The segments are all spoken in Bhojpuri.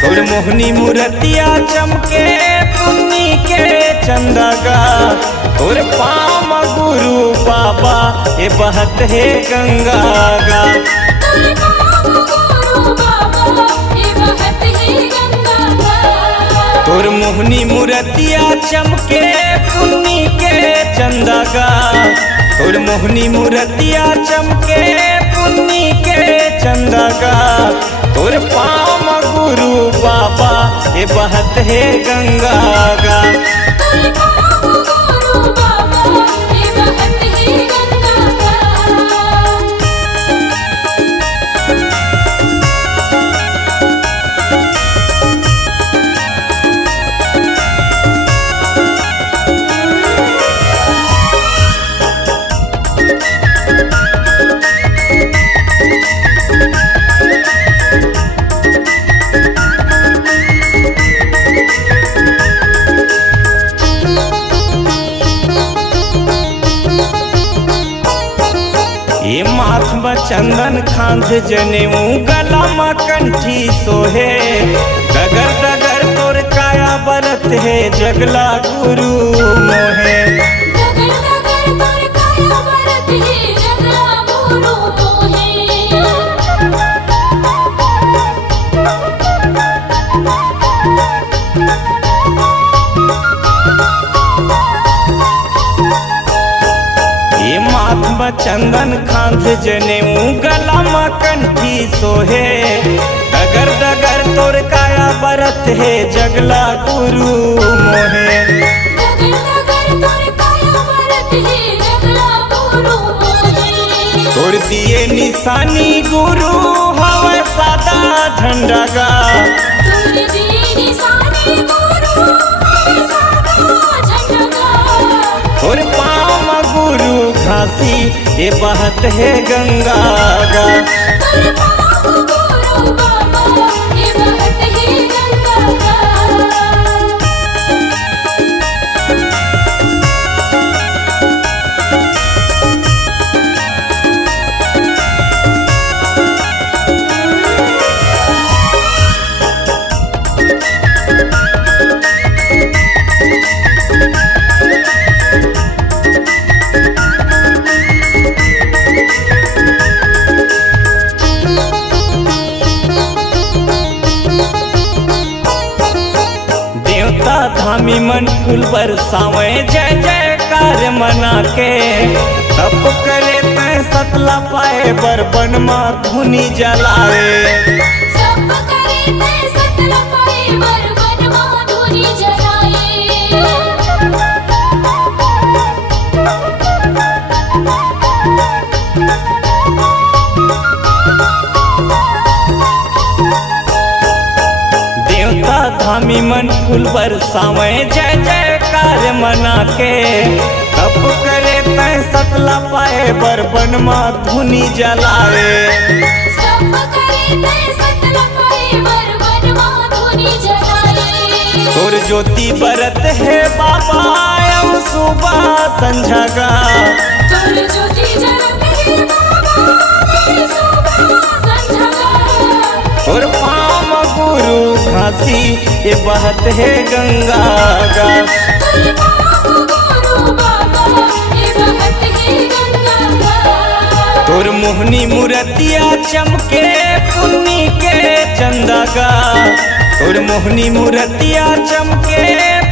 तोर मोहनी मूर्तिया चमके पुन्नी के चंदगा तोर पाम गुरु बाबा ये बहत है गंगा गा। तोर मोहनी मूर्तिया चमके पुन्नी के चंदगा तोर मोहनी मूर्तिया चमके पुन्नी के चंदगा तोर पाम गुरु बाबा ये बहत है गंगा गा। ये माथ में चंदन खांध जनेऊ गला में कंठी सोहे डगर डगर तोर काया बरत है जगला गुरु मोहे। ये माथ में चंदन खांध जनेऊ गला में कंठी सोहे डगर डगर तोर काया बरत है जगला गुरु मोहे। तोड़ दिए निशानी गुरु हवा सादा झंडा गा। तोर पाम गुरु घासी ये बहत है गंगा गा। धामी मन फूल बरसावे जय जयकार मना के तप करे तै सतला पाए बरबन मा धुनी जलावे। धामी मन फूल बरसावे जय जयकार मना के तप करे तै सतला पाए बरबन मा धुनी जलावे। तोर ज्योति बरत है बाबा सुबह संझगा तोर पाम गुरु घासी ये बहत है गंगा गा। तोर मोहनी मूर्तिया चमके पुन्नी के चंदगा तोर मोहनी मूर्तिया चमके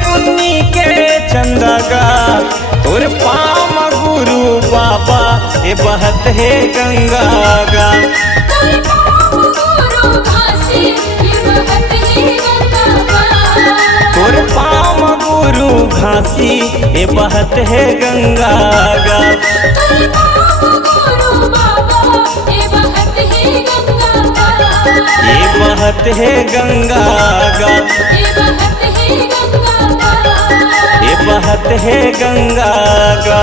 पुन्नी के चंदगा तोर पाम गुरु बाबा ये बहत है गंगा गा। तोर पाम गुरु घासी ये बहत है गंगा गा। ये बहत है गंगा गा। ये बहत है गंगा गा।